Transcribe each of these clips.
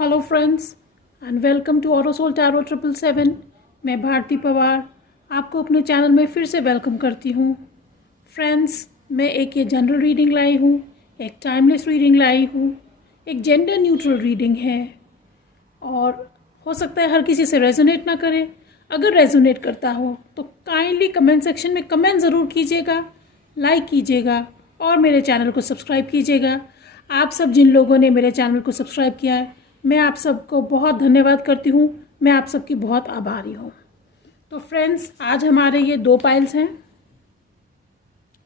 Hello friends and welcome to Aurosoul tarot 777। मैं भारती पवार आपको अपने चैनल में फिर से वेलकम करती हूँ। फ्रेंड्स, मैं एक ये जनरल रीडिंग लाई हूँ, एक टाइमलेस रीडिंग लाई हूँ, एक जेंडर न्यूट्रल रीडिंग है और हो सकता है हर किसी से रेजोनेट ना करे। अगर रेजोनेट करता हो तो काइंडली कमेंट सेक्शन में कमेंट ज़रूर कीजिएगा, लाइक कीजिएगा और मेरे चैनल को सब्सक्राइब कीजिएगा। आप सब जिन लोगों ने मेरे चैनल को सब्सक्राइब किया है, मैं आप सबको बहुत धन्यवाद करती हूँ। मैं आप सबकी बहुत आभारी हूँ। तो फ्रेंड्स, आज हमारे ये दो पाइल्स हैं,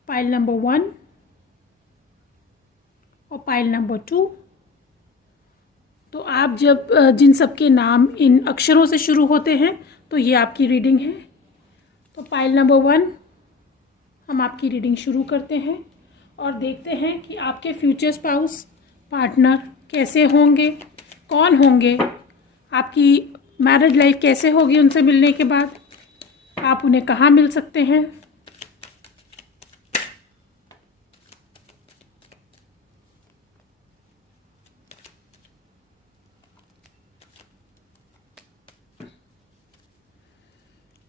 पाइल नंबर 1 और पाइल नंबर 2। तो आप जब जिन सबके नाम इन अक्षरों से शुरू होते हैं तो ये आपकी रीडिंग है। तो पाइल नंबर 1 हम आपकी रीडिंग शुरू करते हैं और देखते हैं कि आपके फ्यूचर स्पाउस पार्टनर कैसे होंगे, कौन होंगे, आपकी मैरिज लाइफ कैसे होगी उनसे मिलने के बाद, आप उन्हें कहाँ मिल सकते हैं।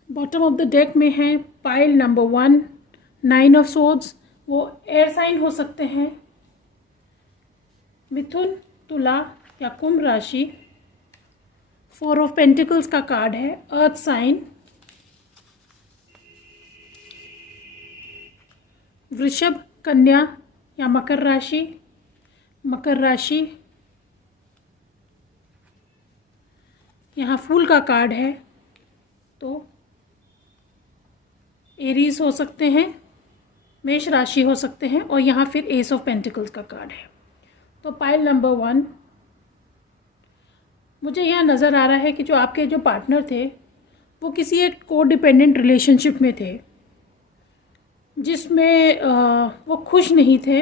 बॉटम ऑफ द डेक में है पाइल नंबर 1 9 ऑफ सोर्ड्स। वो एयर साइन हो सकते हैं, मिथुन, तुला या कुंभ राशि। 4 ऑफ पेंटिकल्स का कार्ड है, अर्थ साइन। वृषभ, कन्या या मकर राशि। मकर राशि। यहाँ फूल का कार्ड है, तो एरीज हो सकते हैं, मेष राशि हो सकते हैं और यहाँ फिर एस ऑफ पेंटिकल्स का कार्ड है। तो पाइल नंबर 1, मुझे यहाँ नज़र आ रहा है कि जो आपके जो पार्टनर थे वो किसी एक को डिपेंडेंट रिलेशनशिप में थे जिसमें वो खुश नहीं थे।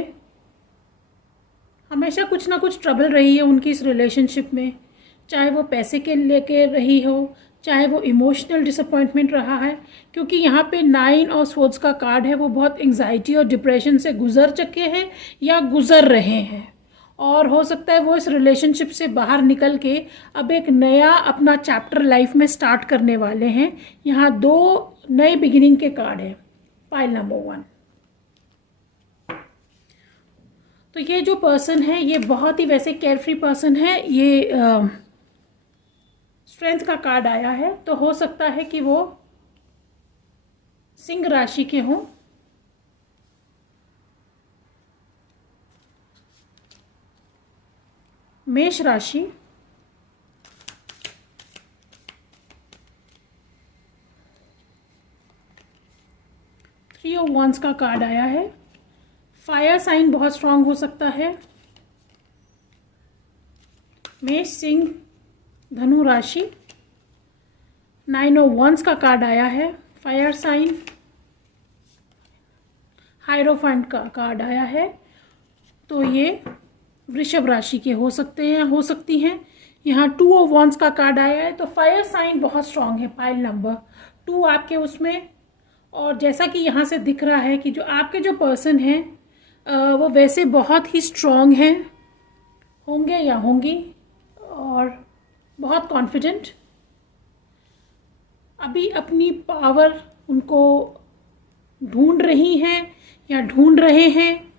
हमेशा कुछ ना कुछ ट्रबल रही है उनकी इस रिलेशनशिप में, चाहे वो पैसे के लेके रही हो, चाहे वो इमोशनल डिसअपॉइंटमेंट रहा है। क्योंकि यहाँ पे 9 और स्वॉर्ड्स का कार्ड है, वो बहुत एंग्जाइटी और डिप्रेशन से गुजर चुके हैं या गुजर रहे हैं और हो सकता है वो इस रिलेशनशिप से बाहर निकल के अब एक नया अपना चैप्टर लाइफ में स्टार्ट करने वाले हैं। यहाँ 2 नए बिगिनिंग के कार्ड है पाइल नंबर 1। तो ये जो पर्सन है ये बहुत ही वैसे केयरफ्री पर्सन है। ये स्ट्रेंथ का कार्ड आया है, तो हो सकता है कि वो सिंह राशि के हों। मेष राशि। थ्री ऑफ wands का कार्ड आया है, फायर साइन बहुत स्ट्रांग हो सकता है। मेष, सिंह, धनु राशि। 9 ऑफ wands का कार्ड आया है, फायर साइन। हायरोफेंट का कार्ड आया है, तो ये वृषभ राशि के हो सकते हैं, हो सकती हैं। यहाँ 2 ऑफ wands का कार्ड आया है, तो फायर साइन बहुत स्ट्रांग है पाइल नंबर 2 आपके उसमें। और जैसा कि यहाँ से दिख रहा है कि जो आपके जो पर्सन हैं वो वैसे बहुत ही स्ट्रांग हैं, होंगे या होंगी और बहुत कॉन्फिडेंट। अभी अपनी पावर उनको ढूंढ रही हैं या ढूंढ रहे हैं।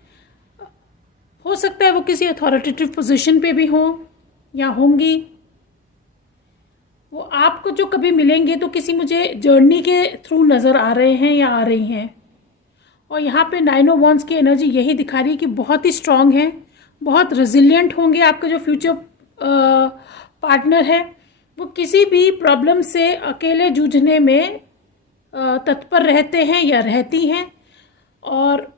हो सकता है वो किसी अथॉरिटेटिव पोजीशन पे भी हों या होंगी। वो आपको जो कभी मिलेंगे तो किसी मुझे जर्नी के थ्रू नज़र आ रहे हैं या आ रही हैं। और यहाँ पे 9 ऑफ wands की एनर्जी यही दिखा रही है कि बहुत ही स्ट्रांग है, बहुत रेजिलिएंट होंगे। आपके जो फ्यूचर पार्टनर है वो किसी भी प्रॉब्लम से अकेले जूझने में तत्पर रहते हैं या रहती हैं और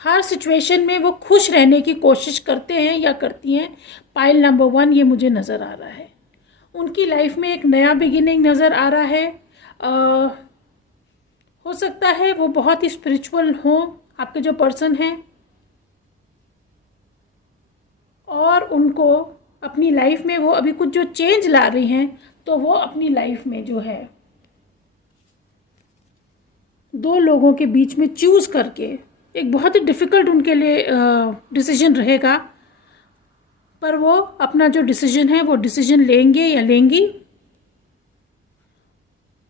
हर सिचुएशन में वो खुश रहने की कोशिश करते हैं या करती हैं। पाइल नंबर 1 ये मुझे नज़र आ रहा है। उनकी लाइफ में एक नया बिगिनिंग नज़र आ रहा है। हो सकता है वो बहुत ही स्पिरिचुअल हों आपके जो पर्सन हैं और उनको अपनी लाइफ में वो अभी कुछ जो चेंज ला रही हैं, तो वो अपनी लाइफ में जो है 2 लोगों के बीच में चूज़ करके, एक बहुत ही डिफ़िकल्ट उनके लिए डिसीजन रहेगा पर वो अपना जो डिसीजन है वो डिसीजन लेंगे या लेंगी।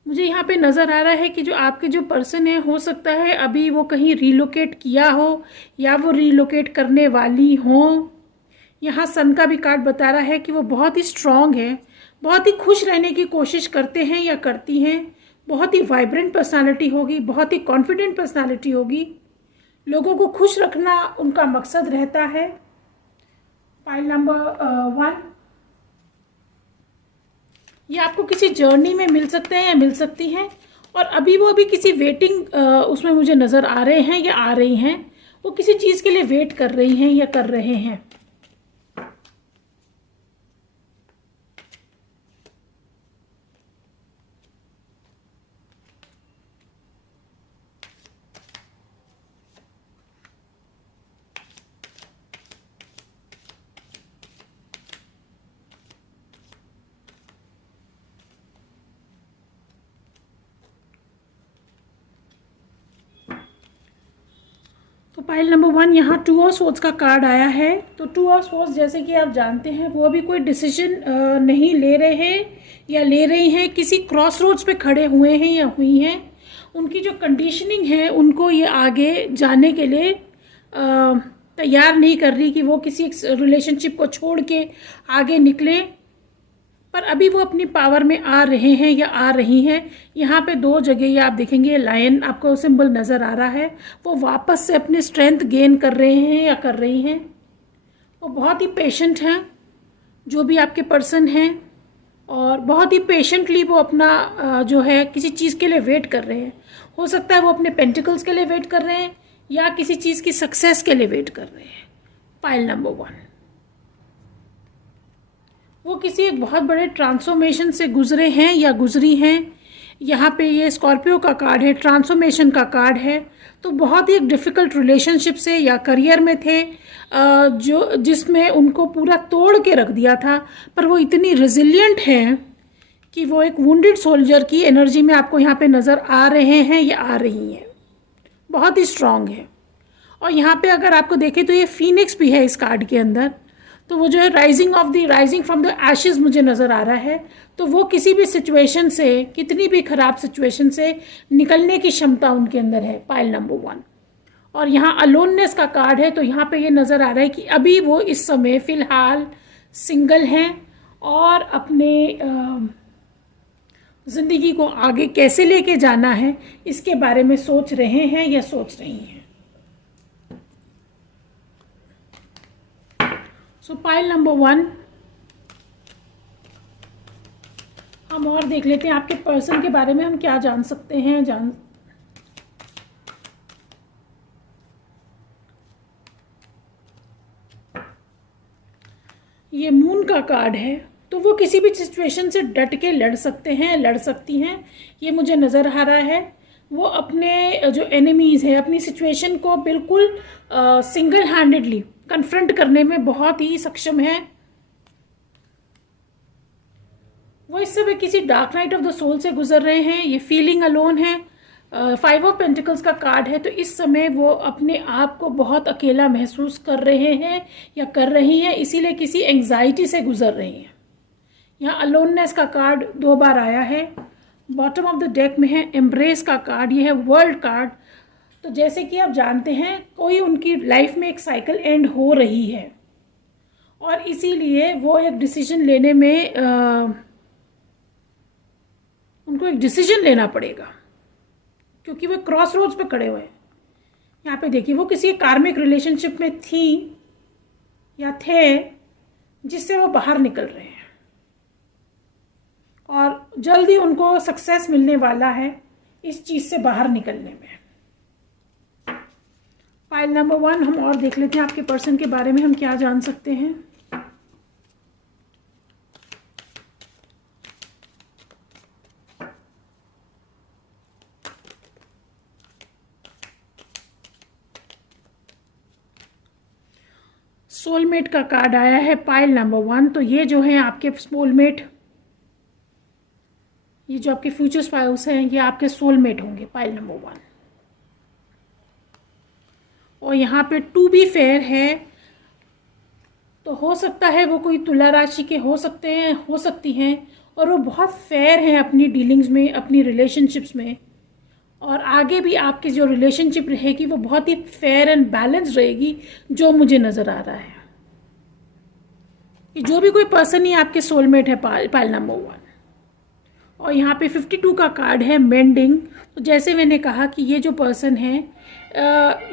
मुझे यहाँ पे नज़र आ रहा है कि जो आपके जो पर्सन है, हो सकता है अभी वो कहीं रीलोकेट किया हो या वो रीलोकेट करने वाली हो। यहाँ सन का भी कार्ड बता रहा है कि वो बहुत ही स्ट्रॉन्ग है, बहुत ही खुश रहने की कोशिश करते हैं या करती हैं, बहुत ही वाइब्रेंट पर्सनालिटी होगी, बहुत ही कॉन्फिडेंट पर्सनालिटी होगी, लोगों को खुश रखना उनका मकसद रहता है। पाइल नंबर 1, ये आपको किसी जर्नी में मिल सकते हैं या मिल सकती हैं, और अभी वो अभी किसी वेटिंग उसमें मुझे नज़र आ रहे हैं या आ रही हैं, वो किसी चीज़ के लिए वेट कर रही हैं या कर रहे हैं। तो पाइल नंबर 1 यहाँ 2 ऑफ सोर्ड्स का कार्ड आया है। तो 2 ऑफ सोर्ड्स, जैसे कि आप जानते हैं, वो अभी कोई डिसीजन नहीं ले रहे हैं या ले रही हैं, किसी क्रॉस रोड्स पे खड़े हुए हैं या हुई हैं। उनकी जो कंडीशनिंग है उनको ये आगे जाने के लिए तैयार नहीं कर रही कि वो किसी रिलेशनशिप को छोड़ के आगे निकले, पर अभी वो अपनी पावर में आ रहे हैं या आ रही हैं। यहाँ पे 2 जगह ये आप देखेंगे लायन आपको सिंबल नज़र आ रहा है, वो वापस से अपनी स्ट्रेंथ गेन कर रहे हैं या कर रही हैं। वो बहुत ही पेशेंट हैं जो भी आपके पर्सन हैं, और बहुत ही पेशेंटली वो अपना जो है किसी चीज़ के लिए वेट कर रहे हैं। हो सकता है वो अपने पेंटिकल्स के लिए वेट कर रहे हैं या किसी चीज़ की सक्सेस के लिए वेट कर रहे हैं। पाइल नंबर 1, वो किसी एक बहुत बड़े ट्रांसफॉर्मेशन से गुजरे हैं या गुजरी हैं। यहाँ पे ये स्कॉर्पियो का कार्ड है, ट्रांसफॉर्मेशन का कार्ड है। तो बहुत ही एक डिफ़िकल्ट रिलेशनशिप से या करियर में थे जो जिसमें उनको पूरा तोड़ के रख दिया था, पर वो इतनी रेजिलिएंट हैं कि वो एक वुंडेड सोल्जर की एनर्जी में आपको यहाँ पे नज़र आ रहे हैं या आ रही हैं। बहुत ही स्ट्रांग है। और यहाँ पे अगर आपको देखें तो ये फीनिक्स भी है इस कार्ड के अंदर। तो वो जो है राइजिंग फ्रॉम द एशेस मुझे नज़र आ रहा है। तो वो किसी भी सिचुएशन से, कितनी भी ख़राब सिचुएशन से निकलने की क्षमता उनके अंदर है। पाइल नंबर 1, और यहाँ अलोननेस का कार्ड है। तो यहाँ पे ये नज़र आ रहा है कि अभी वो इस समय फ़िलहाल सिंगल हैं और अपने ज़िंदगी को आगे कैसे लेके जाना है इसके बारे में सोच रहे हैं या सोच रही हैं। सो पाइल नंबर 1, हम और देख लेते हैं आपके पर्सन के बारे में हम क्या जान सकते हैं। ये मून का कार्ड है। तो वो किसी भी सिचुएशन से डट के लड़ सकते हैं, लड़ सकती हैं, ये मुझे नज़र आ रहा है। वो अपने जो एनिमीज़ है, अपनी सिचुएशन को बिल्कुल सिंगल हैंडेडली कन्फ्रंट करने में बहुत ही सक्षम है। वो इस समय किसी dark night of the soul से गुजर रहे हैं। ये फीलिंग अलोन है। 5 ऑफ पेंटिकल्स का कार्ड है। तो इस समय वो अपने आप को बहुत अकेला महसूस कर रहे हैं या कर रही हैं, इसीलिए किसी एंग्जाइटी से गुजर रही हैं। यहाँ अलोननेस का कार्ड 2 बार आया है। बॉटम ऑफ द डेक में है एम्ब्रेस का कार्ड, ये है वर्ल्ड कार्ड। तो जैसे कि आप जानते हैं, कोई उनकी लाइफ में एक साइकिल एंड हो रही है और इसीलिए वो एक डिसीजन लेने में उनको एक डिसीजन लेना पड़ेगा, क्योंकि वो क्रॉस रोड्स पे खड़े हुए हैं। यहाँ पे देखिए, वो किसी कार्मिक रिलेशनशिप में थी या थे जिससे वो बाहर निकल रहे हैं और जल्दी उनको सक्सेस मिलने वाला है इस चीज़ से बाहर निकलने में। फाइल नंबर 1, हम और देख लेते हैं आपके पर्सन के बारे में हम क्या जान सकते हैं। सोलमेट का कार्ड आया है पाइल नंबर 1। तो ये जो है आपके सोलमेट, ये जो आपके फ्यूचर स्पाउस हैं, ये आपके सोलमेट होंगे पाइल नंबर 1। और यहाँ पे टू बी फेयर है। तो हो सकता है वो कोई तुला राशि के हो सकते हैं, हो सकती हैं, और वो बहुत फेयर हैं अपनी डीलिंग्स में, अपनी रिलेशनशिप्स में, और आगे भी आपकी जो रिलेशनशिप रहेगी वो बहुत ही फेयर एंड बैलेंस रहेगी, जो मुझे नज़र आ रहा है कि जो भी कोई पर्सन ही आपके सोलमेट है पाइल नंबर 1। और यहाँ पे 52 का कार्ड है मेंडिंग। तो जैसे मैंने कहा कि ये जो पर्सन है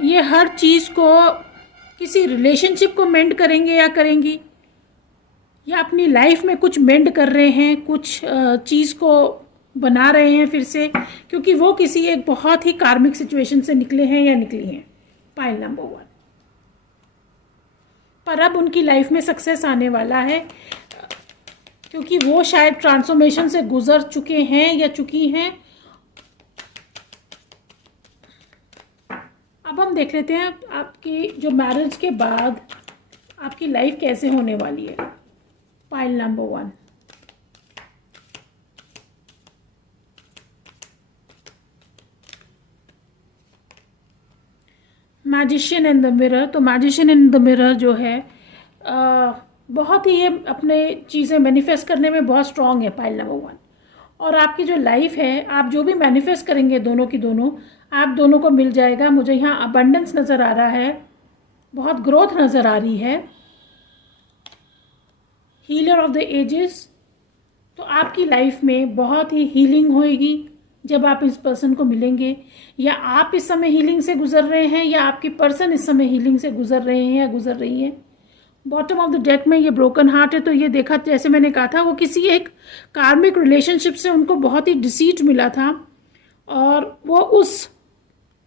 ये हर चीज़ को, किसी रिलेशनशिप को मेंड करेंगे या करेंगी, या अपनी लाइफ में कुछ मेंड कर रहे हैं, कुछ चीज़ को बना रहे हैं फिर से, क्योंकि वो किसी एक बहुत ही कार्मिक सिचुएशन से निकले हैं या निकली हैं पाइल नंबर 1। पर अब उनकी लाइफ में सक्सेस आने वाला है, क्योंकि वो शायद ट्रांसफॉर्मेशन से गुजर चुके हैं या चुकी हैं। अब हम देख लेते हैं आपकी जो मैरिज के बाद आपकी लाइफ कैसे होने वाली है pile number 1। Magician in the mirror. तो मैजिशियन इन द मिरर जो है बहुत ही, ये अपने चीज़ें मैनिफेस्ट करने में बहुत स्ट्रॉन्ग है पाइल नंबर 1। और आपकी जो लाइफ है, आप जो भी मैनिफेस्ट करेंगे दोनों की दोनों, आप दोनों को मिल जाएगा। मुझे यहाँ अबंडेंस नज़र आ रहा है, बहुत ग्रोथ नज़र आ रही है। Healer of the ages. तो आपकी लाइफ में बहुत ही हीलिंग होएगी जब आप इस पर्सन को मिलेंगे, या आप इस समय हीलिंग से गुजर रहे हैं, या आपकी पर्सन इस समय हीलिंग से गुजर रहे हैं या गुजर रही है। बॉटम ऑफ द डेक में ये ब्रोकन हार्ट है। तो ये देखा, जैसे मैंने कहा था, वो किसी एक कार्मिक रिलेशनशिप से उनको बहुत ही डिसीट मिला था, और वो उस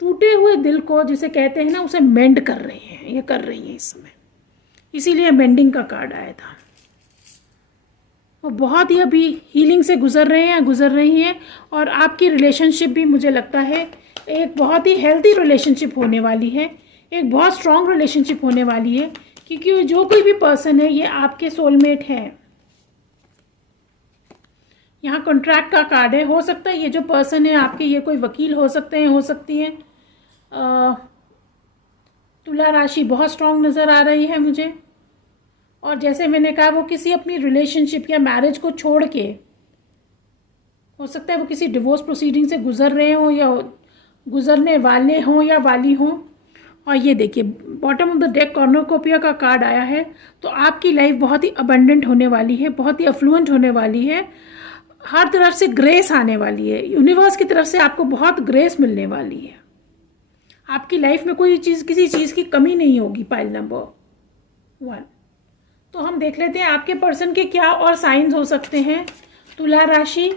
टूटे हुए दिल को, जिसे कहते हैं ना, उसे मेंड कर रहे हैं, ये कर रही हैं इस समय, इसीलिए मेंडिंग का कार्ड आया था। वो बहुत ही अभी हीलिंग से गुजर रहे हैं या गुजर रही हैं, और आपकी रिलेशनशिप भी मुझे लगता है एक बहुत ही हेल्दी रिलेशनशिप होने वाली है, एक बहुत स्ट्रॉन्ग रिलेशनशिप होने वाली है, क्योंकि जो कोई भी पर्सन है ये आपके सोलमेट है। यहाँ कॉन्ट्रैक्ट का कार्ड है। हो सकता है ये जो पर्सन है आपके, ये कोई वकील हो सकते हैं, हो सकती हैं। तुला राशि बहुत स्ट्रॉन्ग नज़र आ रही है मुझे, और जैसे मैंने कहा, वो किसी अपनी रिलेशनशिप या मैरिज को छोड़ के, हो सकता है वो किसी डिवोर्स प्रोसीडिंग से गुजर रहे हों, या गुजरने वाले हों या वाली हों। और ये देखिए, बॉटम ऑफ द डेक कॉर्नोकोपिया का कार्ड आया है। तो आपकी लाइफ बहुत ही अबंडेंट होने वाली है, बहुत ही अफ्लुएंट होने वाली है, हर तरफ से ग्रेस आने वाली है, यूनिवर्स की तरफ से आपको बहुत ग्रेस मिलने वाली है। आपकी लाइफ में कोई चीज़, किसी चीज़ की कमी नहीं होगी पाइल नंबर 1। तो हम देख लेते हैं आपके पर्सन के क्या और साइंस हो सकते हैं। तुला राशि,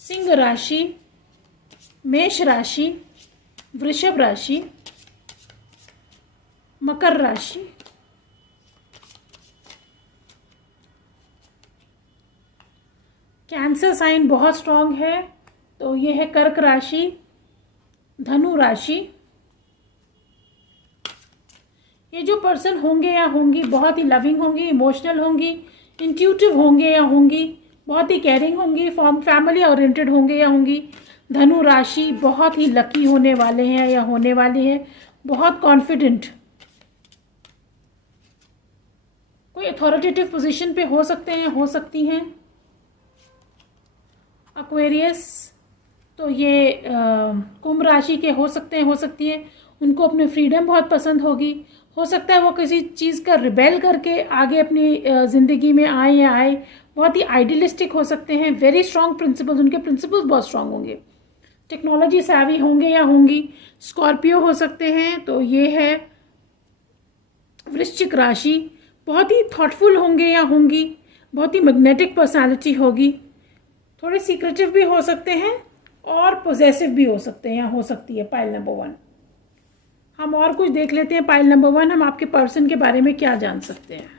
सिंह राशि, मेष राशि, वृषभ राशि, मकर राशि, कैंसर साइन बहुत स्ट्रांग है। तो ये है कर्क राशि, धनु राशि। ये जो पर्सन होंगे या होंगी बहुत ही लविंग होंगी, इमोशनल होंगी, इंट्यूटिव होंगे या होंगी, बहुत ही केयरिंग होंगी, फैमिली ओरिएंटेड होंगे या होंगी। धनु राशि बहुत ही लकी होने वाले हैं या होने वाली हैं, बहुत कॉन्फिडेंट, कोई अथॉरिटेटिव पोजीशन पे हो सकते हैं, हो सकती हैं। एक्वेरियस, तो ये कुंभ राशि के हो सकते हैं, हो सकती है। उनको अपनी फ्रीडम बहुत पसंद होगी। हो सकता है वो किसी चीज़ का रिबेल करके आगे अपनी ज़िंदगी में आए या आए। बहुत ही आइडियलिस्टिक हो सकते हैं, वेरी स्ट्रॉन्ग प्रिंसिपल्स, उनके प्रिंसिपल्स बहुत स्ट्रॉन्ग होंगे। टेक्नोलॉजी savvy होंगे या होंगी। स्कॉर्पियो हो सकते हैं। तो ये है वृश्चिक राशि, बहुत ही थॉटफुल होंगे या होंगी, बहुत ही मैग्नेटिक पर्सनालिटी होगी, थोड़े सीक्रेटिव भी हो सकते हैं और पोजेसिव भी हो सकते हैं या हो सकती है पाइल नंबर 1। हम और कुछ देख लेते हैं पाइल नंबर 1, हम आपके पर्सन के बारे में क्या जान सकते हैं।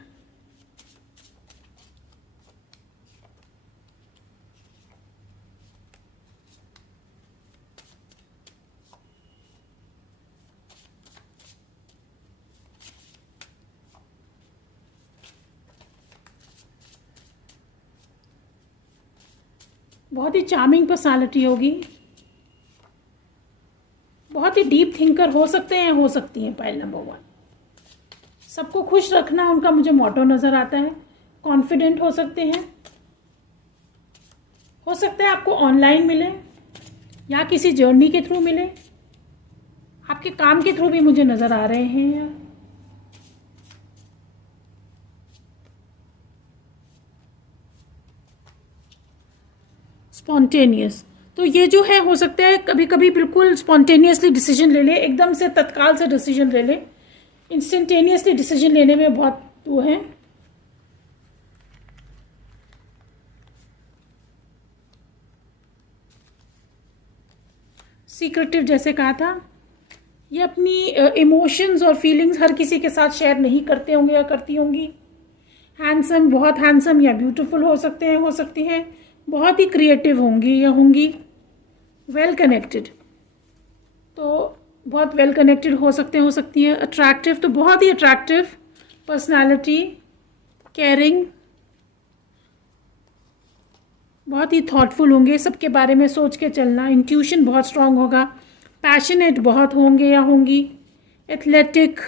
बहुत ही चार्मिंग पर्सनालिटी होगी, बहुत ही डीप थिंकर हो सकते हैं, हो सकती हैं पाइल नंबर 1। सबको खुश रखना उनका मुझे मोटो नज़र आता है। कॉन्फिडेंट हो सकते हैं, हो सकता है आपको ऑनलाइन मिले या किसी जर्नी के थ्रू मिले, आपके काम के थ्रू भी मुझे नज़र आ रहे हैं। स्पॉन्टेनियस, तो ये जो है हो सकता है कभी कभी बिल्कुल स्पॉन्टेनियसली डिसीजन ले ले, एकदम से तत्काल से डिसीजन ले ले। इंस्टेंटेनियसली डिसीजन लेने में बहुत वो है। सीक्रेटिव जैसे कहा था, ये अपनी इमोशंस और फीलिंग्स हर किसी के साथ शेयर नहीं करते होंगे या करती होंगी। हैंडसम, बहुत हैंडसम या ब्यूटीफुल हो सकते हैं, हो सकती हैं। बहुत ही क्रिएटिव होंगी या होंगी। वेल कनेक्टेड, तो बहुत वेल कनेक्टेड हो सकते हैं, हो सकती हैं। अट्रैक्टिव, तो बहुत ही अट्रैक्टिव पर्सनालिटी। केयरिंग, बहुत ही थॉटफुल होंगे, सबके बारे में सोच के चलना। इंट्यूशन बहुत स्ट्रांग होगा। पैशनेट बहुत होंगे या होंगी। एथलेटिक,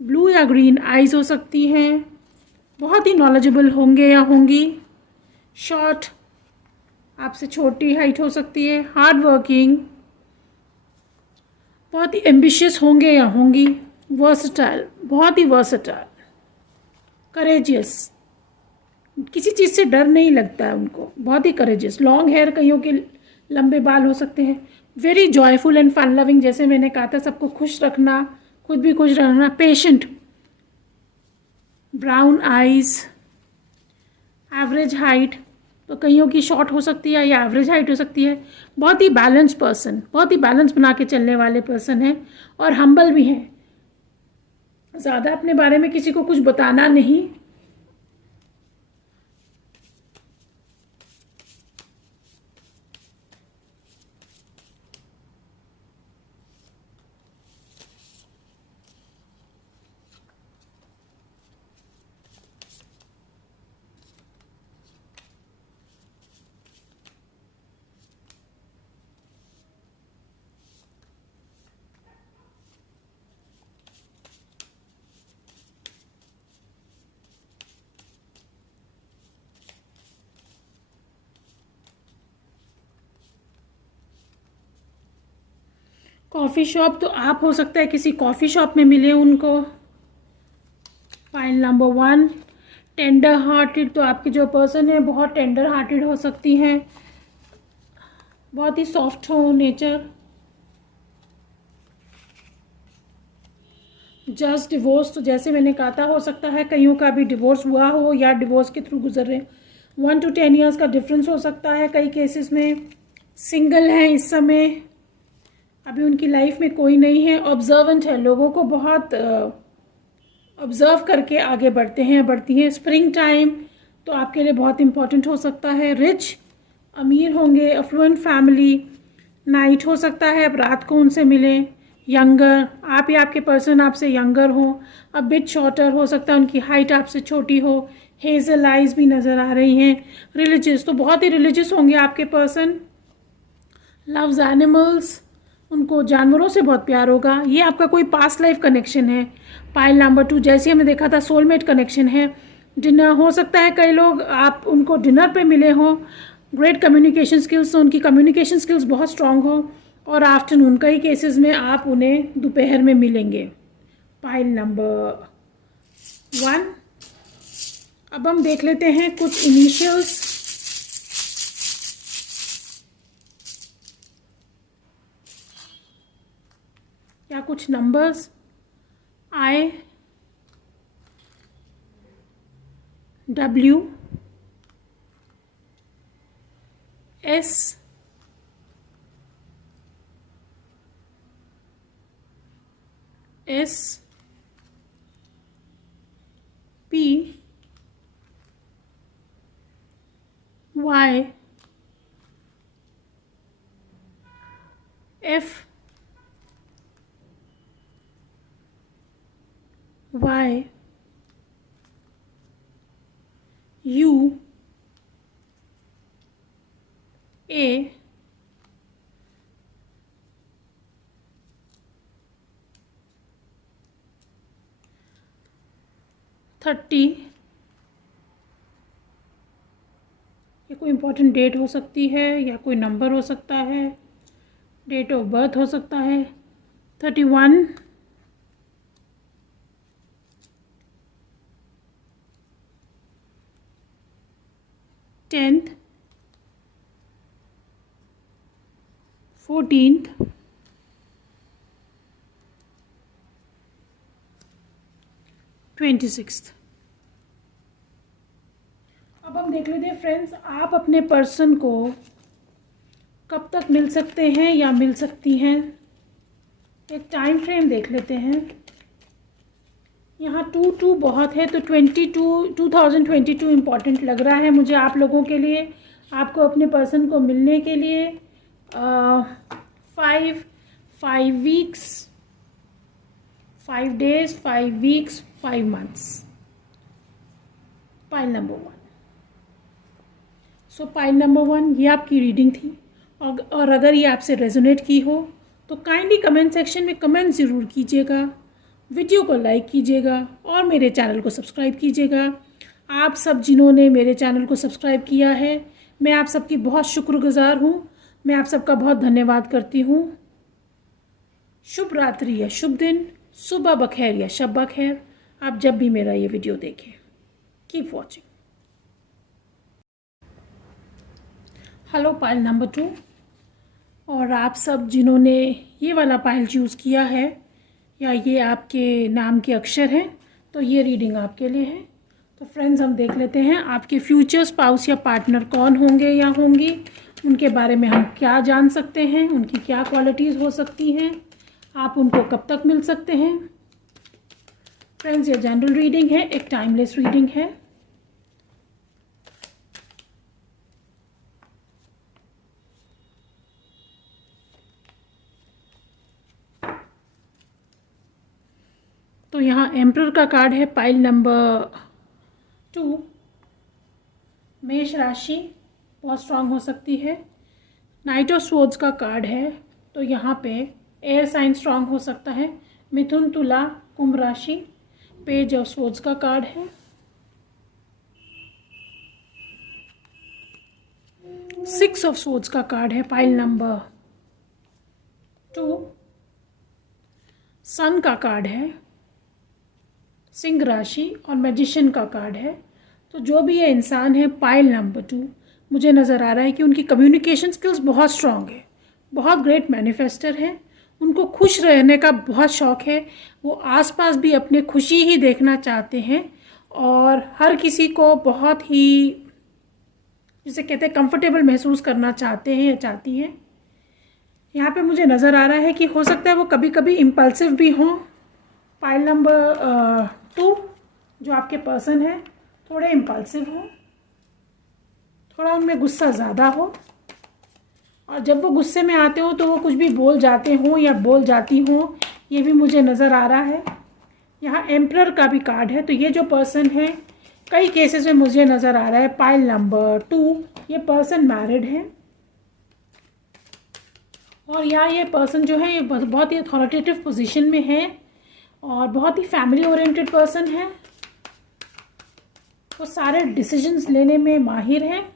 ब्लू या ग्रीन आइज हो सकती हैं। बहुत ही नॉलेजेबल होंगे या होंगी। शॉर्ट, आपसे छोटी हाइट हो सकती है। हार्ड वर्किंग, बहुत ही एम्बिशियस होंगे या होंगी। वर्सटाइल, बहुत ही वर्सटाइल। करेजियस, किसी चीज़ से डर नहीं लगता है उनको, बहुत ही करेजियस। लॉन्ग हेयर, कईयों के लंबे बाल हो सकते हैं। Very joyful and fun loving, जैसे मैंने कहा था, सबको खुश रखना, खुद भी खुश रहना। Patient, brown eyes. Average height, तो कईयों की शॉर्ट हो सकती है या एवरेज हाइट हो सकती है। बहुत ही बैलेंस पर्सन, बहुत ही बैलेंस बना के चलने वाले पर्सन हैं। और हम्बल भी हैं, ज़्यादा अपने बारे में किसी को कुछ बताना नहीं। कॉफ़ी शॉप, तो आप हो सकता है किसी कॉफ़ी शॉप में मिले उनको। फाइल नंबर 1, टेंडर हार्टेड, तो आपकी जो पर्सन है बहुत टेंडर हार्टेड हो सकती हैं, बहुत ही सॉफ्ट हो नेचर। जस्ट डिवोर्स, तो जैसे मैंने कहा था, हो सकता है कईयों का भी डिवोर्स हुआ हो या डिवोर्स के थ्रू गुजर रहे। 1 to 10 ईयर्स का डिफरेंस हो सकता है कई केसेस में। सिंगल हैं इस समय, अभी उनकी लाइफ में कोई नहीं है। ऑब्जर्वेंट है, लोगों को बहुत ऑब्जर्व करके आगे बढ़ते हैं, बढ़ती हैं। स्प्रिंग टाइम, तो आपके लिए बहुत इंपॉर्टेंट हो सकता है। रिच, अमीर होंगे। Affluent family. नाइट हो सकता है आप रात को उनसे मिलें। यंगर, आप या आपके पर्सन आपसे यंगर हो। अ बिट शॉर्टर, हो सकता है उनकी हाइट आपसे छोटी हो। हेजल आइज भी नज़र आ रही हैं। रिलीजियस, तो बहुत ही रिलीजियस होंगे आपके पर्सन। लव्स एनिमल्स, उनको जानवरों से बहुत प्यार होगा। ये आपका कोई पास्ट लाइफ कनेक्शन है। पाइल नंबर 2, जैसे हमने देखा था, सोलमेट कनेक्शन है। डिनर, हो सकता है कई लोग आप उनको डिनर पे मिले हों। ग्रेट कम्युनिकेशन स्किल्स, तो उनकी कम्युनिकेशन स्किल्स बहुत स्ट्रांग हो। और आफ्टरनून, कई केसेस में आप उन्हें दोपहर में मिलेंगे। पाइल नंबर 1, अब हम देख लेते हैं कुछ इनिशियल्स। या कुछ numbers. I, W, S, S, P, Y, F, Y, U, A, 30, ये कोई इम्पोर्टेंट डेट हो सकती है या कोई नंबर हो सकता है, डेट ऑफ बर्थ हो सकता है। 31, 10th, 14th, 26th। अब हम देख लेते हैं फ्रेंड्स, आप अपने पर्सन को कब तक मिल सकते हैं या मिल सकती हैं। एक टाइम फ्रेम देख लेते हैं। यहाँ 2 बहुत है, तो 2022 इम्पॉर्टेंट लग रहा है मुझे आप लोगों के लिए। आपको अपने पर्सन को मिलने के लिए 5 weeks, 5 days, 5 weeks, 5 months। Pile number 1। सो पाइल नंबर 1 ये आपकी रीडिंग थी। और अगर ये आपसे रेजोनेट की हो तो काइंडली कमेंट सेक्शन में कमेंट ज़रूर कीजिएगा, वीडियो को लाइक कीजिएगा और मेरे चैनल को सब्सक्राइब कीजिएगा। आप सब जिन्होंने मेरे चैनल को सब्सक्राइब किया है, मैं आप सबकी बहुत शुक्रगुजार हूँ। मैं आप सबका बहुत धन्यवाद करती हूँ। शुभ रात्रि या शुभ दिन, सुबह बखैर या शब बखैर, आप जब भी मेरा ये वीडियो देखें। Keep watching. Hello pile number 2, और आप सब जिन्होंने ये वाला पाइल चूज़ किया है या ये आपके नाम के अक्षर हैं, तो ये रीडिंग आपके लिए है। तो फ्रेंड्स, हम देख लेते हैं आपके फ्यूचर स्पाउस या पार्टनर कौन होंगे या होंगी, उनके बारे में हम क्या जान सकते हैं, उनकी क्या क्वालिटीज़ हो सकती हैं, आप उनको कब तक मिल सकते हैं। फ्रेंड्स, ये जनरल रीडिंग है, एक टाइमलेस रीडिंग है। तो यहाँ एम्परर का कार्ड है, पाइल नंबर 2। मेष राशि बहुत स्ट्रांग हो सकती है। नाइट ऑफ स्वॉर्ड्स का कार्ड है, तो यहाँ पे एयर साइन स्ट्रांग हो सकता है। मिथुन, तुला, कुंभ राशि। पेज ऑफ स्वॉर्ड्स का कार्ड है। सिक्स ऑफ स्वॉर्ड्स का कार्ड है, पाइल नंबर 2। सन का कार्ड है, सिंह राशि, और मैजिशियन का कार्ड है। तो जो भी ये इंसान है पाइल नंबर 2, मुझे नज़र आ रहा है कि उनकी कम्युनिकेशन स्किल्स बहुत स्ट्रांग है, बहुत ग्रेट मैनिफेस्टर हैं। उनको खुश रहने का बहुत शौक़ है। वो आसपास भी अपने खुशी ही देखना चाहते हैं और हर किसी को बहुत ही, जिसे कहते हैं, कंफर्टेबल महसूस करना चाहते हैं या चाहती हैं। यहाँ पे मुझे नज़र आ रहा है कि हो सकता है वो कभी कभी इम्पल्सिव भी हों। पाइल नंबर 2 जो आपके पर्सन है, थोड़े इम्पल्सिव हो, थोड़ा उनमें गुस्सा ज़्यादा हो, और जब वो गुस्से में आते हो तो वो कुछ भी बोल जाते हों या बोल जाती हों, ये भी मुझे नज़र आ रहा है। यहाँ एम्परर का भी कार्ड है, तो ये जो पर्सन है, कई केसेस में मुझे नज़र आ रहा है पाइल नंबर 2 ये पर्सन मैरिड है, और यहाँ ये पर्सन जो है ये बहुत ही अथॉरिटेटिव पोजीशन में है और बहुत ही फैमिली ओरिएंटेड पर्सन है। वो सारे डिसीजंस लेने में माहिर है।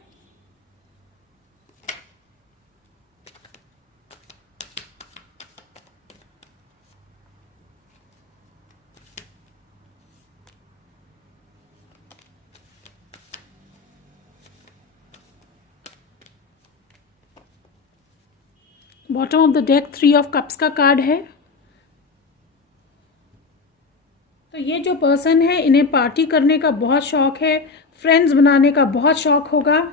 Bottom of the deck 3 of cups का कार्ड है। तो ये जो पर्सन है, इन्हें पार्टी करने का बहुत शौक़ है, फ्रेंड्स बनाने का बहुत शौक़ होगा,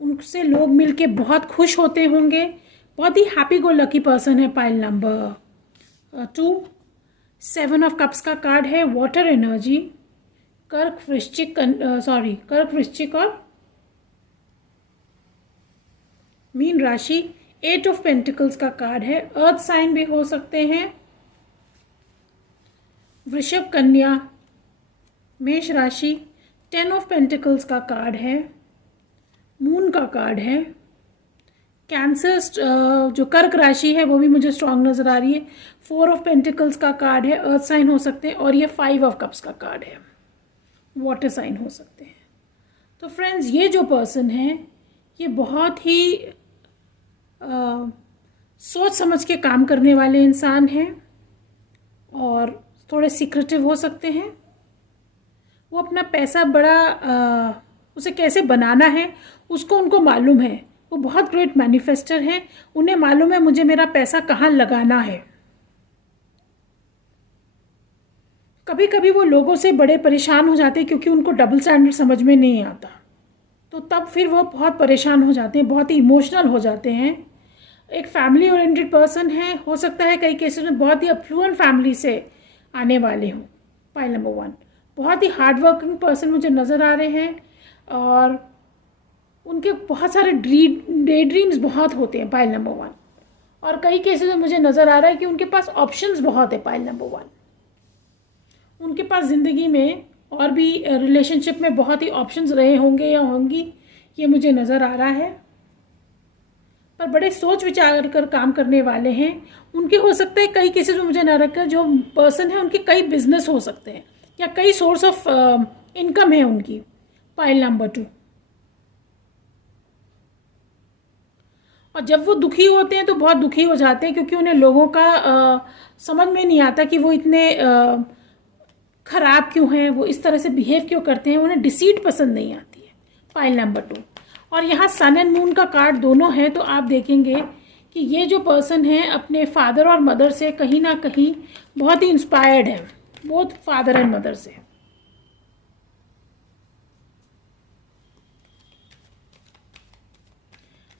उनसे लोग मिलके बहुत खुश होते होंगे। बहुत ही हैप्पी गो लकी पर्सन है पाइल नंबर 2। 7 ऑफ कप्स का कार्ड है, वाटर एनर्जी, कर्क वृश्चिक और मीन राशि। 8 ऑफ पेंटिकल्स का कार्ड है, अर्थ साइन भी हो सकते हैं। वृषभ, कन्या, मेष राशि। 10 ऑफ पेंटिकल्स का कार्ड है, मून का कार्ड है। कैंसर जो कर्क राशि है वो भी मुझे स्ट्रांग नज़र आ रही है। 4 ऑफ पेंटिकल्स का कार्ड है, अर्थ साइन हो सकते हैं, और ये 5 ऑफ कप्स का कार्ड है। वाटर साइन हो सकते हैं। तो फ्रेंड्स, ये जो पर्सन है ये बहुत ही सोच समझ के काम करने वाले इंसान हैं और थोड़े सीक्रेटिव हो सकते हैं। वो अपना पैसा बड़ा उसे कैसे बनाना है उसको उनको मालूम है। वो बहुत ग्रेट मैनिफेस्टर हैं। उन्हें मालूम है मुझे मेरा पैसा कहाँ लगाना है। कभी कभी वो लोगों से बड़े परेशान हो जाते हैं क्योंकि उनको डबल स्टैंडर्ड समझ में नहीं आता, तो तब फिर वो बहुत परेशान हो जाते हैं, बहुत ही इमोशनल हो जाते हैं। एक फैमिली ओरिएंटेड पर्सन है। हो सकता है कई केसेस में बहुत ही अफ्लुएंट फैमिली से आने वाले हों। पाइल नंबर 1, बहुत ही हार्ड वर्किंग पर्सन मुझे नज़र आ रहे हैं और उनके बहुत सारे डे ड्रीम्स बहुत होते हैं। पाइल नंबर 1, और कई केसेस में मुझे नज़र आ रहा है कि उनके पास ऑप्शंस बहुत है। पाइल नंबर 1, उनके पास ज़िंदगी में और भी रिलेशनशिप में बहुत ही ऑप्शंस रहे होंगे या होंगी, ये मुझे नज़र आ रहा है। पर बड़े सोच विचार कर काम करने वाले हैं। उनके हो सकता है कई केसेस में मुझे ना रखकर जो पर्सन है उनके कई बिजनेस हो सकते हैं या कई सोर्स ऑफ इनकम है उनकी। पाइल नंबर 2, और जब वो दुखी होते हैं तो बहुत दुखी हो जाते हैं क्योंकि उन्हें लोगों का समझ में नहीं आता कि वो इतने ख़राब क्यों हैं, वो इस तरह से बिहेव क्यों करते हैं। उन्हें डिसीट पसंद नहीं आती है। पाइल नंबर 2, और यहाँ सन एंड मून का कार्ड दोनों है, तो आप देखेंगे कि ये जो पर्सन है अपने फादर और मदर से कहीं ना कहीं बहुत ही इंस्पायर्ड है, बोथ फादर एंड मदर से।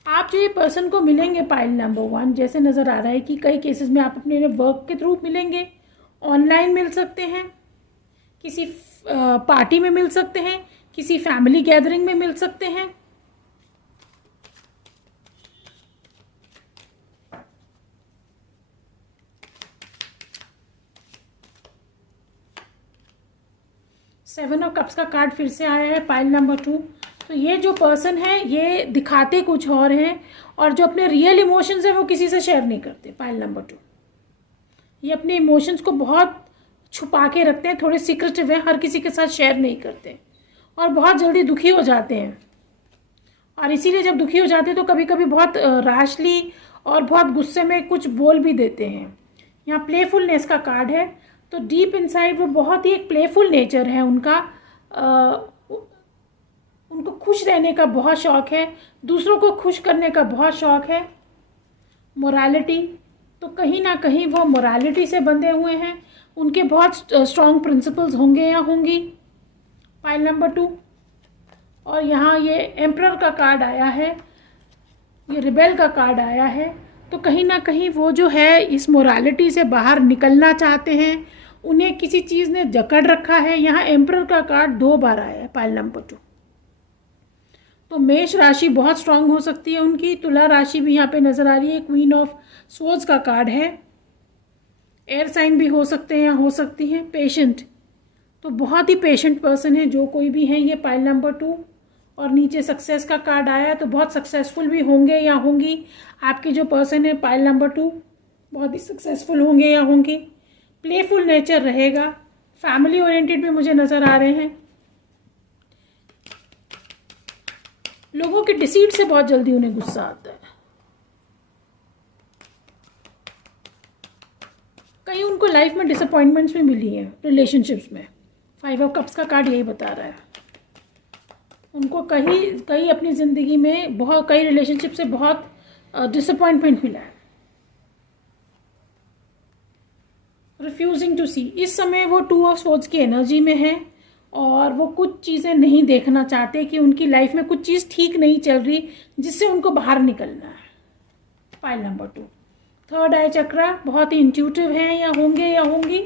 आप जो ये पर्सन को मिलेंगे पाइल नंबर 1, जैसे नज़र आ रहा है कि कई केसेस में आप अपने वर्क के थ्रू मिलेंगे, ऑनलाइन मिल सकते हैं, किसी पार्टी में मिल सकते हैं, किसी फैमिली गैदरिंग में मिल सकते हैं। सेवन ऑफ कप्स का कार्ड फिर से आया है पाइल नंबर 2। तो ये जो पर्सन है ये दिखाते कुछ और हैं और जो अपने रियल इमोशंस हैं वो किसी से शेयर नहीं करते। पाइल नंबर 2, ये अपने इमोशंस को बहुत छुपा के रखते हैं, थोड़े सीक्रेटिव हैं, हर किसी के साथ शेयर नहीं करते और बहुत जल्दी दुखी हो जाते हैं। और इसीलिए जब दुखी हो जाते हैं तो कभी कभी बहुत रैशली और बहुत गुस्से में कुछ बोल भी देते हैं। यहाँ प्लेफुलनेस का कार्ड है, तो डीप इनसाइड वो बहुत ही एक प्लेफुल नेचर है उनका। उनको खुश रहने का बहुत शौक़ है, दूसरों को खुश करने का बहुत शौक़ है। मोरालिटी, तो कहीं ना कहीं वो मोरालिटी से बंधे हुए हैं, उनके बहुत स्ट्रॉन्ग प्रिंसिपल्स होंगे या होंगी। पाइल नंबर 2, और यहाँ ये एम्परर का कार्ड आया है, ये रिबेल का कार्ड आया है। तो कहीं ना कहीं वो जो है इस मोरालिटी से बाहर निकलना चाहते हैं, उन्हें किसी चीज़ ने जकड़ रखा है। यहाँ एम्परर का कार्ड 2 बार आया है पाइल नंबर 2। तो मेष राशि बहुत स्ट्रांग हो सकती है उनकी। तुला राशि भी यहाँ पे नज़र आ रही है, क्वीन ऑफ स्वॉर्ड्स का कार्ड है। एयर साइन भी हो सकते हैं या हो सकती हैं। पेशेंट, तो बहुत ही पेशेंट पर्सन है जो कोई भी है ये पाइल नंबर 2। और नीचे सक्सेस का कार्ड आया है, तो बहुत सक्सेसफुल भी होंगे या होंगी। आपके जो पर्सन है पाइल नंबर 2 बहुत ही सक्सेसफुल होंगे या होंगी। प्लेफुल नेचर रहेगा, फैमिली ओरिएंटेड भी मुझे नज़र आ रहे हैं। लोगों के डिसीट से बहुत जल्दी उन्हें गुस्सा आता है। कहीं उनको लाइफ में डिसअपॉइंटमेंट्स भी मिली हैं रिलेशनशिप्स में। 5 ऑफ कप्स का कार्ड यही बता रहा है। उनको कहीं अपनी ज़िंदगी में बहुत कई रिलेशनशिप से बहुत डिसअपॉइंटमेंट मिला है। रिफ्यूजिंग टू सी, इस समय वो 2 ऑफ स्वॉर्ड्स की एनर्जी में है और वो कुछ चीज़ें नहीं देखना चाहते कि उनकी लाइफ में कुछ चीज़ ठीक नहीं चल रही जिससे उनको बाहर निकलना है। पाइल नंबर 2, थर्ड आई चक्रा, बहुत ही इंट्यूटिव हैं या होंगे या होंगी।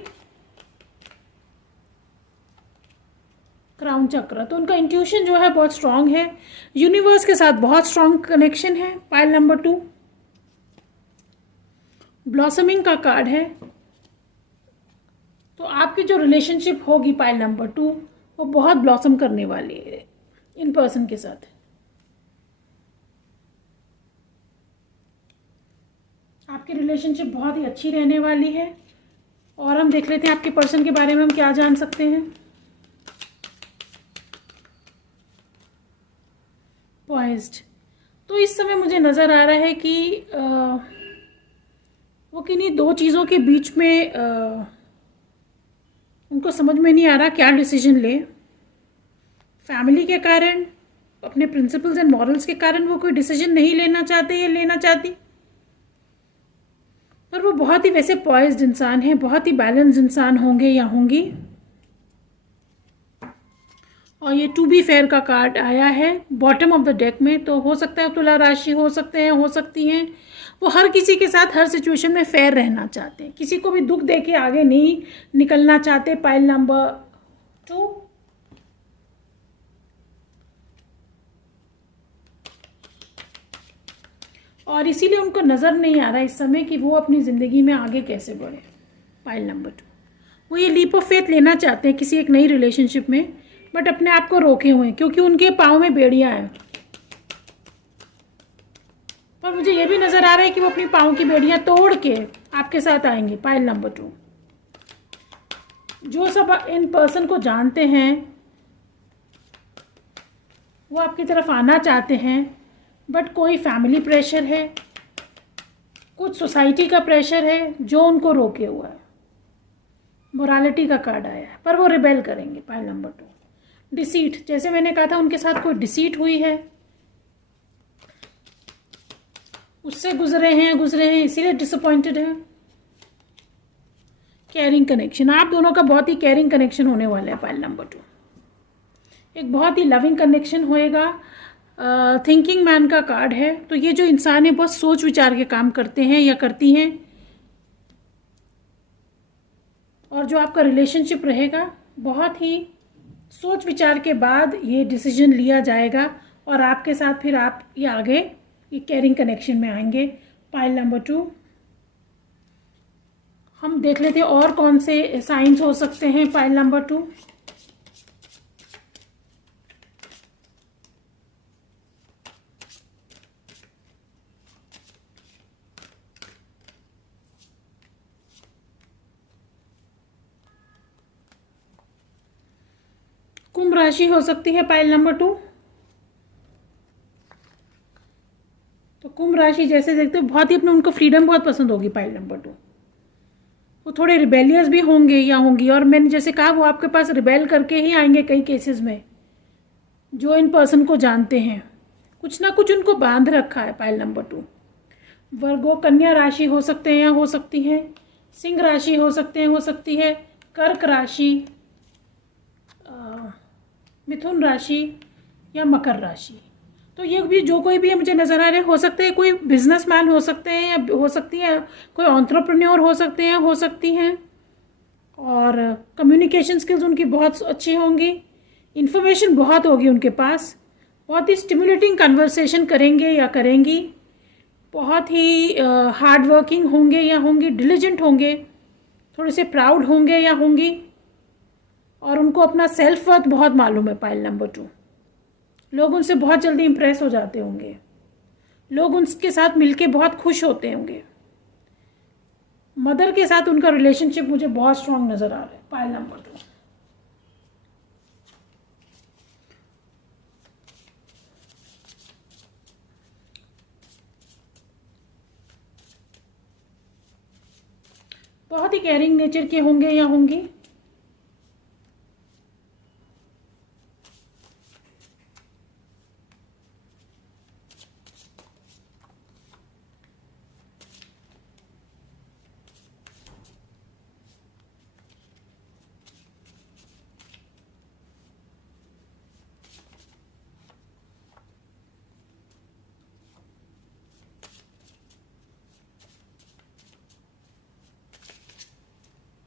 क्राउन चक्र, तो उनका इंट्यूशन जो है बहुत स्ट्रांग है, यूनिवर्स के साथ बहुत स्ट्रांग कनेक्शन है। पाइल नंबर 2, ब्लॉसमिंग का कार्ड है। तो आपकी जो रिलेशनशिप होगी पाइल नंबर 2 वो बहुत ब्लॉसम करने वाली है इन पर्सन के साथ। आपकी रिलेशनशिप बहुत ही अच्छी रहने वाली है। और हम देख लेते हैं आपके पर्सन के बारे में हम क्या जान सकते हैं। पॉइज्ड। तो इस समय मुझे नज़र आ रहा है कि वो किन्हीं दो चीज़ों के बीच में उनको समझ में नहीं आ रहा क्या डिसीजन ले। फैमिली के कारण, अपने प्रिंसिपल्स एंड मॉरल्स के कारण वो कोई डिसीजन नहीं लेना चाहते या लेना चाहती। पर वो बहुत ही वैसे पॉइज्ड इंसान हैं, बहुत ही बैलेंस्ड इंसान होंगे या होंगी। और ये टू बी फेयर का कार्ड आया है बॉटम ऑफ द डेक में। तो हो सकता है तुला राशि हो सकते हैं, हो सकती हैं वो हर किसी के साथ हर सिचुएशन में फेयर रहना चाहते हैं, किसी को भी दुख दे के आगे नहीं निकलना चाहते। Pile number 2। और इसीलिए उनको नज़र नहीं आ रहा इस समय कि वो अपनी ज़िंदगी में आगे कैसे बढ़े। पाइल नंबर 2, वो ये लीप ऑफ फेथ लेना चाहते हैं किसी एक नई रिलेशनशिप में, बट अपने आप को रोके हुए हैं क्योंकि उनके पाँव में बेड़ियाँ हैं। पर मुझे ये भी नज़र आ रहा है कि वो अपनी पाँव की बेड़ियाँ तोड़ के आपके साथ आएंगे। पाइल नंबर 2, जो सब इन पर्सन को जानते हैं वो आपकी तरफ आना चाहते हैं, बट कोई फैमिली प्रेशर है, कुछ सोसाइटी का प्रेशर है जो उनको रोके हुआ है। मोरालिटी का कार्ड आया है, पर वो रिबेल करेंगे। पाइल नंबर 2, डिसीट, जैसे मैंने कहा था उनके साथ कोई डिसीट हुई है, उससे गुजरे हैं इसीलिए डिसअपॉइंटेड है। केयरिंग कनेक्शन, आप दोनों का बहुत ही केयरिंग कनेक्शन होने वाला है। पाइल नंबर 2, एक बहुत ही लविंग कनेक्शन होएगा। थिंकिंग मैन का कार्ड है, तो ये जो इंसान है बहुत सोच विचार के काम करते हैं या करती हैं, और जो आपका रिलेशनशिप रहेगा बहुत ही सोच विचार के बाद ये डिसीजन लिया जाएगा और आपके साथ फिर आप ये आगे ये केयरिंग कनेक्शन में आएंगे। पाइल नंबर 2, हम देख लेते हैं और कौन से साइंस हो सकते हैं। पाइल नंबर 2, कुंभ राशि हो सकती है। पाइल नंबर 2, तो कुंभ राशि जैसे देखते हो बहुत ही अपने उनको फ्रीडम बहुत पसंद होगी। पाइल नंबर 2, वो थोड़े रिबेलियस भी होंगे या होंगी, और मैंने जैसे कहा वो आपके पास रिबेल करके ही आएंगे कई केसेस में। जो इन पर्सन को जानते हैं कुछ ना कुछ उनको बांध रखा है। पाइल नंबर 2, वर्गो कन्या राशि हो सकते हैं या हो सकती है, सिंह राशि हो सकते हैं, हो सकती है, कर्क राशि, मिथुन राशि या मकर राशि। तो ये भी जो कोई भी है मुझे नज़र आ रहा है, हो सकता है कोई बिजनेसमैन हो सकते हैं या हो सकती है कोई एंटरप्रेन्योर हो सकते हैं, हो सकती हैं, और कम्युनिकेशन स्किल्स उनकी बहुत अच्छी होंगी, इन्फॉर्मेशन बहुत होगी उनके पास, बहुत ही स्टिमुलेटिंग कन्वर्सेशन करेंगे या करेंगी, बहुत ही हार्ड वर्किंग होंगे या होंगी, डिलीजेंट होंगे, थोड़े से प्राउड होंगे या होंगी, और उनको अपना सेल्फ वर्थ बहुत मालूम है। पाइल नंबर 2, लोग उनसे बहुत जल्दी इंप्रेस हो जाते होंगे, लोग उनके साथ मिलके बहुत खुश होते होंगे। मदर के साथ उनका रिलेशनशिप मुझे बहुत स्ट्रांग नज़र आ रहा है। पाइल नंबर 2, बहुत ही केयरिंग नेचर के होंगे या होंगी।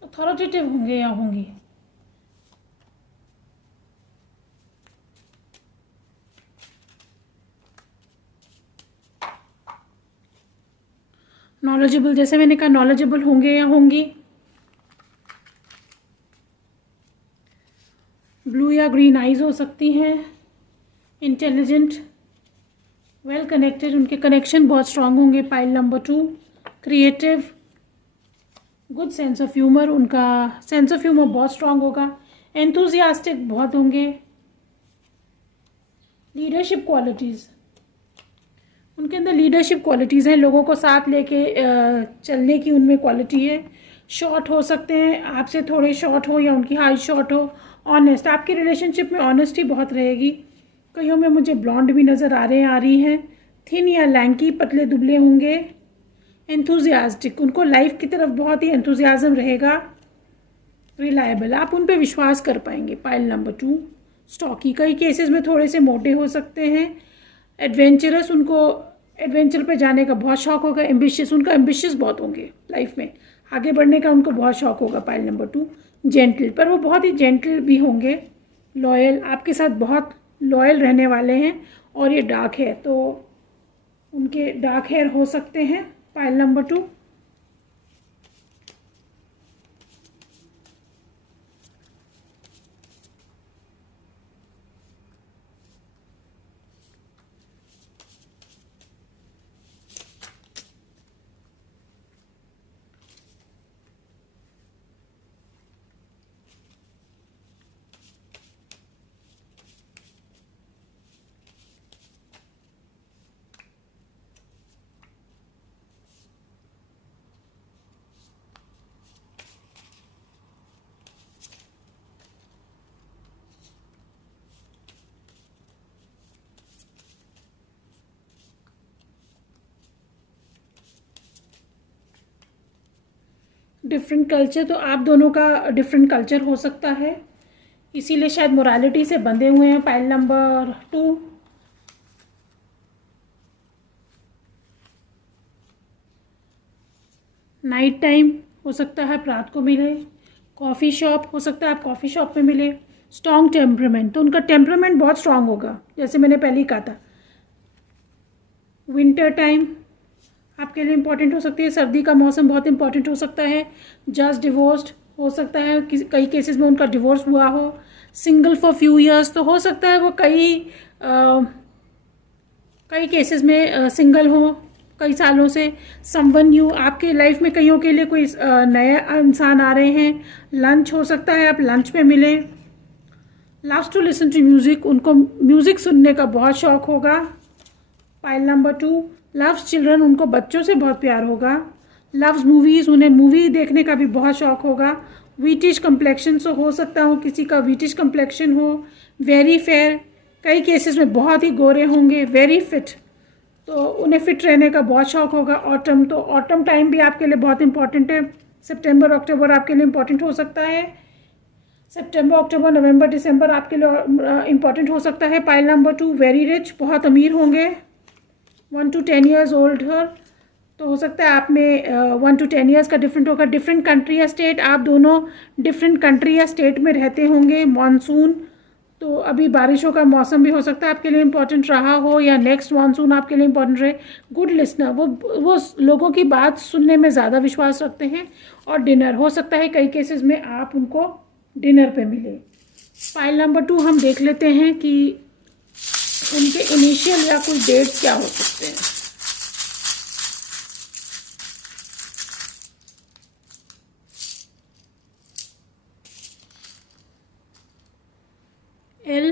अथॉरिटेटिव होंगे या होंगी। नॉलेजेबल, जैसे मैंने कहा नॉलेजेबल होंगे या होंगी। ब्लू या ग्रीन आइज हो सकती हैं। इंटेलिजेंट, वेल कनेक्टेड, उनके कनेक्शन बहुत स्ट्रांग होंगे। Pile number 2, creative, good sense of humour, उनका सेंस ऑफ ह्यूमर बहुत स्ट्रांग होगा। एंथुजियास्टिक बहुत होंगे। लीडरशिप क्वालिटीज़, उनके अंदर लीडरशिप क्वालिटीज़ हैं, लोगों को साथ लेके चलने की उनमें क्वालिटी है। शॉर्ट हो सकते हैं, आपसे थोड़े शॉर्ट हो या उनकी हाइट शॉर्ट हो। ऑनेस्ट, आपकी रिलेशनशिप में ऑनेस्टी बहुत रहेगी। कईयों में मुझे ब्लॉन्ड भी नज़र आ रही हैं। थिन या लैंकी, पतले दुबले होंगे। एंथुजियास्टिक, उनको लाइफ की तरफ बहुत ही एंथुजियाज़म रहेगा। रिलायबल, आप उन पे विश्वास कर पाएंगे। पाइल नंबर 2, स्टॉकी, कई केसेस में थोड़े से मोटे हो सकते हैं। एडवेंचरस, उनको एडवेंचर पे जाने का बहुत शौक होगा। एम्बिशियस, उनका एम्बिशियस बहुत होंगे लाइफ में, आगे बढ़ने का उनको बहुत शौक होगा। पाइल नंबर 2, जेंटल, पर वो बहुत ही जेंटल भी होंगे। लॉयल, आपके साथ बहुत लॉयल रहने वाले हैं। और ये डार्क है, तो उनके डार्क हेयर हो सकते हैं। पाइल नंबर 2, डिफरेंट कल्चर, तो आप दोनों का डिफरेंट कल्चर हो सकता है, इसीलिए शायद मोरालिटी से बंधे हुए हैं। पाइल नंबर 2, नाइट टाइम हो सकता है, आप रात को मिले। कॉफ़ी शॉप हो सकता है, आप कॉफ़ी शॉप में मिले। स्ट्रॉन्ग टेम्परामेंट, तो उनका टेम्परामेंट बहुत स्ट्रॉन्ग होगा, जैसे मैंने पहले ही कहा था। विंटर टाइम आपके लिए इम्पॉर्टेंट हो सकती है, सर्दी का मौसम बहुत इम्पॉर्टेंट हो सकता है। जस्ट डिवोर्स्ड हो सकता है, कई केसेस में उनका डिवोर्स हुआ हो। सिंगल फॉर फ्यू इयर्स, तो हो सकता है वो कई केसेस में सिंगल हो कई सालों से। समवन न्यू, आपके लाइफ में कईयों के लिए कोई नया इंसान आ रहे हैं। लंच हो सकता है, आप लंच पे मिलें। Loves to listen to music, उनको म्यूज़िक सुनने का बहुत शौक होगा। पाइल नंबर 2, लव्स चिल्ड्रन, उनको बच्चों से बहुत प्यार होगा। लव्स मूवीज़, उन्हें मूवी देखने का भी बहुत शौक होगा। वीटिश कम्प्लेक्शन, सो हो सकता हो किसी का वीटिश कम्प्लेक्शन हो। वेरी फेयर, कई केसेस में बहुत ही गोरे होंगे। वेरी फिट, तो उन्हें फिट रहने का बहुत शौक होगा। ऑटम, तो ऑटम टाइम भी आपके लिए बहुत इंपॉर्टेंट है। सितंबर अक्टूबर आपके लिए इंपॉर्टेंट हो सकता है। सितंबर अक्टूबर नवंबर दिसंबर आपके लिए इंपॉर्टेंट हो सकता है। पाइल नंबर 2, वेरी रिच, बहुत अमीर होंगे। 1 to 10 ईयर्स ओल्ड हर, तो हो सकता है आप में 1 to 10 ईयर्स का डिफरेंट होगा। डिफरेंट कंट्री या स्टेट, आप दोनों डिफरेंट कंट्री या स्टेट में रहते होंगे। मानसून, तो अभी बारिशों का मौसम भी हो सकता है आपके लिए इम्पोर्टेंट रहा हो, या नेक्स्ट मानसून आपके लिए इम्पोर्टेंट रहे। गुड लिसनर, वो लोगों की बात सुनने में ज़्यादा विश्वास रखते हैं। और डिनर, हो सकता है कई केसेस में आप उनको डिनर पे मिले। फाइल नंबर 2 हम देख लेते हैं कि उनके इनिशियल या कोई डेट्स क्या हो सकते हैं। L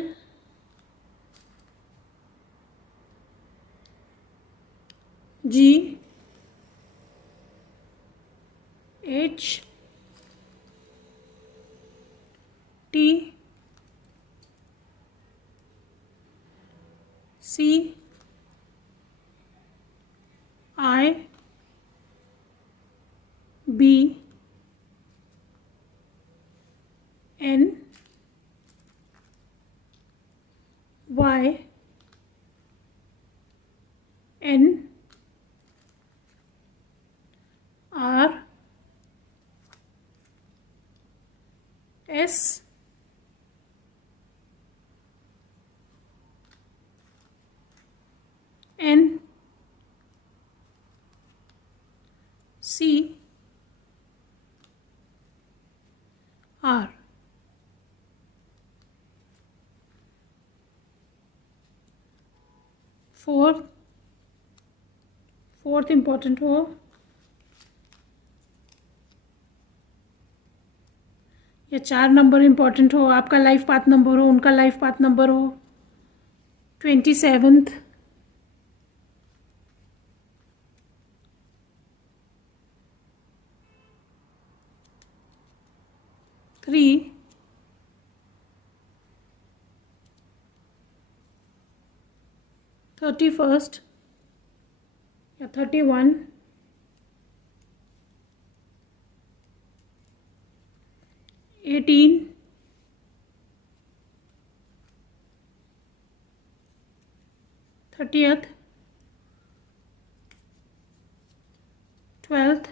G H T C I B N Y N R S N C R। Fourth important हो, या 4 नंबर इम्पोर्टेंट हो। आपका लाइफ पाथ नंबर हो, उनका लाइफ पाथ नंबर हो। 27th 3, 31st या 31, 18, 30th, 12th,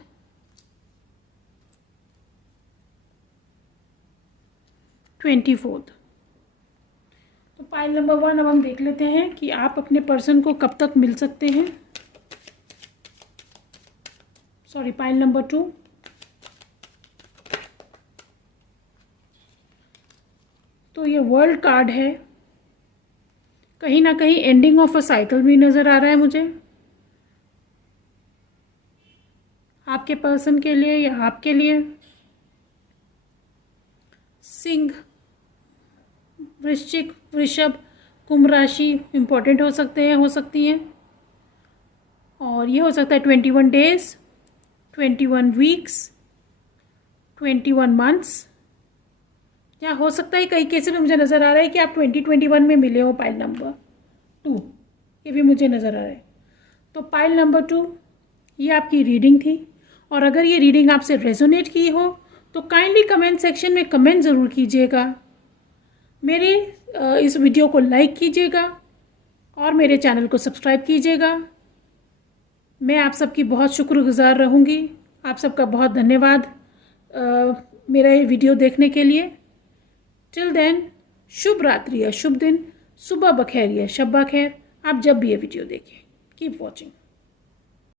24th। तो पाइल नंबर 1 अब हम देख लेते हैं कि आप अपने पर्सन को कब तक मिल सकते हैं। Sorry, pile number 2। तो ये वर्ल्ड कार्ड है। कहीं ना कहीं एंडिंग ऑफ अ साइकिल भी नज़र आ रहा है मुझे, आपके पर्सन के लिए या आपके लिए। सिंह, वृश्चिक, वृषभ, कुंभ राशि इम्पोर्टेंट हो सकते हैं, हो सकती हैं। और ये हो सकता है 21 डेज, 21 वीक्स, 21 मंथ्स, या हो सकता है कई केसेस में मुझे नज़र आ रहा है कि आप 2021 में मिले हो पाइल नंबर 2, ये भी मुझे नज़र आ रहा है। तो पाइल नंबर 2 ये आपकी रीडिंग थी। और अगर ये रीडिंग आपसे रेजोनेट की हो तो काइंडली कमेंट सेक्शन में कमेंट ज़रूर कीजिएगा, मेरे इस वीडियो को लाइक कीजिएगा और मेरे चैनल को सब्सक्राइब कीजिएगा। मैं आप सबकी बहुत शुक्रगुजार रहूँगी। आप सबका बहुत धन्यवाद मेरा ये वीडियो देखने के लिए। टिल देन, शुभ रात्रि या शुभ दिन, सुबह बखैर या शब बखैर, आप जब भी ये वीडियो देखें। Keep watching.